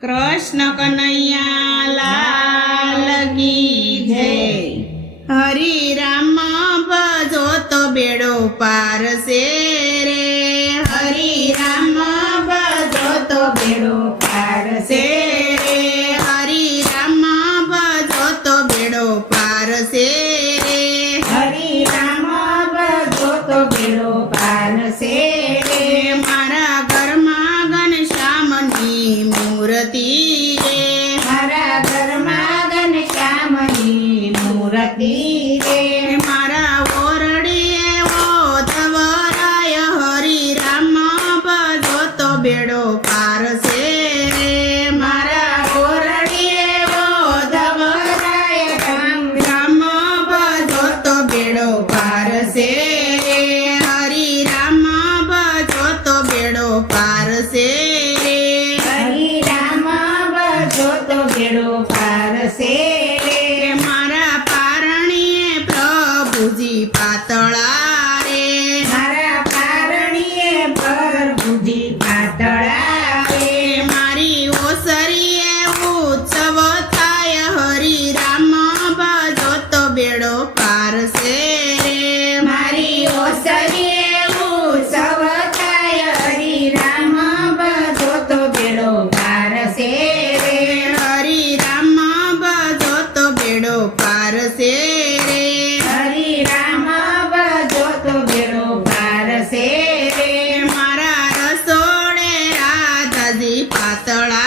कृष्ण कन्हैया लाल की जय। हरि राम भजो तो बेड़ो पार से रे। हरि राम भजो तो बेड़ो पार से रे। हरि राम भजो तो बेड़ो पार से रे। हरि राम भजो तो बेड़ो पार से रे। मारा घर में घनश्यामनी मूर्ति रे। मारा घर में घनश्यामनी मूर्ति रे। मारा ओरड़िए वो धवराय हरि राम भजो तो बेड़ो पार से रे। मारा ओरड़िए वो धवराय राम भजो तो बेड़ो पार से रे। हरि राम भजो तो बेड़ो पार से रे। हरि राम भजो तो बेड़ो पार से रे। मारा पारणिये प्रभुजी पातळा रे। मारा पारणिये प्रभुजी पातळा रे। मारी ओसरीये उत्सव थाय हरि राम भजो तो बेड़ो पार से रे। मारी ओसरीये उत्सव थाय हरि राम भजो तो बेड़ो पार से रे। हरि राम भजो तो बेड़ो पार से रे। हरि राम भजो तो बेड़ो पार से रे। मारा रसोड़े राधाजी पातळा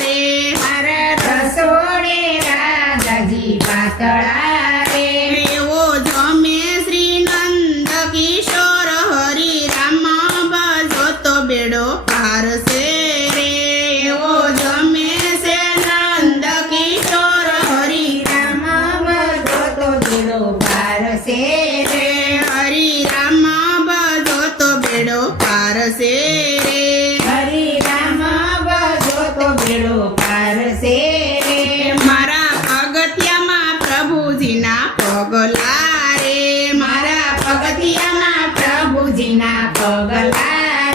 रे। मारा रसोड़े राधाजी पातळा रे। एवो जमे श्री नंद किशोर हरि राम भजो तो बेड़ो पार से रे। एवो जमे से नंद किशोर हरि राम भजो तो बेड़ो पार से रे। हरि राम भजो तो बेड़ो पार से रे। हरि राम भजो तो बेड़ो पार से रे। मारा पगथियामा प्रभुजीना पगला रे। मारा पगथियामा प्रभुजीना पगला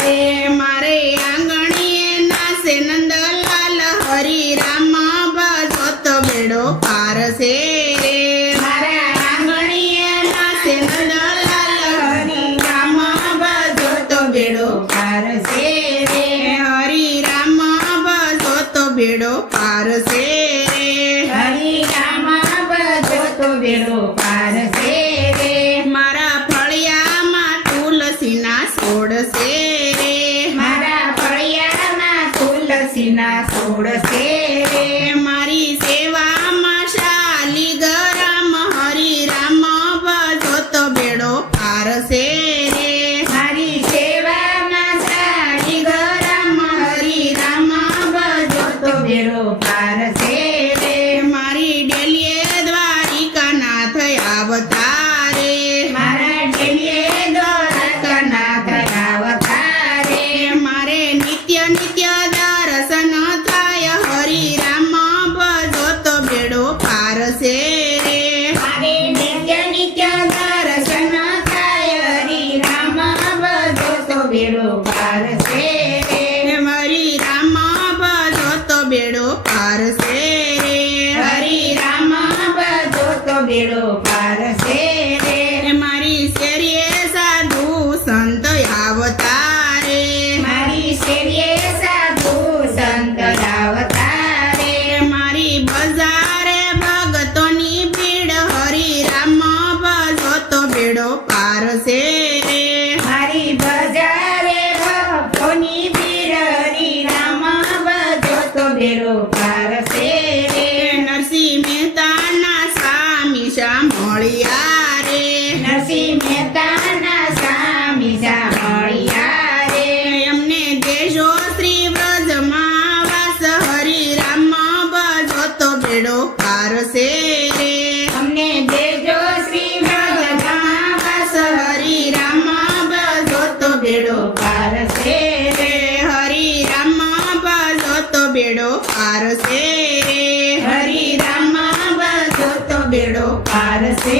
रे। मारे आंगणीए नासे नंदलाल हरि राम भजो तो बेड़ो पार से रे। मारा आंगणीए नासे नंदलाल हरि राम भजो तो बेड़ो पार से रे। हरि राम भजो तो बेड़ो पार से रे। हरि राम भजो तो बेड़ो पार से रे। मारा फळियामा तुलसीना सोड से रे। मारा फळियामा तुलसीना सोड से रे। मारी सेवामा शालिग्राम हरि राम भजो तो बेड़ो पार से रे। मारी सेवामा शालिग्राम हरि राम भजो तो बेड़ो पार से रे। मारी डेलिये द्वारिका नाथ अवतारे। मारा डेलिये द्वारका नाथ अवतारे। मारे नित्य नित्य दर्शन थाय हरि राम भजो तो बेड़ो पार से रे। मारे नित्य नित्य दर्शन थाय हरि राम भजो तो बेड़ो पार से रे। हरि राम भजो तो बेड़ो पार से रे। हरि राम भजो तो बेड़ो पार से रे। मारी शेरिये साधु संत अवतारे। मारी शेरिये साधु संत अवतारे। मारी बजारे भगतोनी भीड़ हरि राम भजो तो बेड़ो पार से रे। मारी बजारे भगतोनी भीड़ हरि राम भजो तो बेड़ो पार से रे। नरसिंह मेहताना स्वामी सामळिया रे। नरसिंह मेहताना स्वामी सामळिया रे। एमने देशो श्री व्रजમાં વાસ હરિ રામ ભજો તો બેડો પાર से रे। हमने देशो श्री व्रजમાં વાસ હરિ રામ ભજો તો બેડો પાર से रे। हरि राम भजो तो बेड़ो पार से रे। हरि राम भजो तो बेड़ो पार से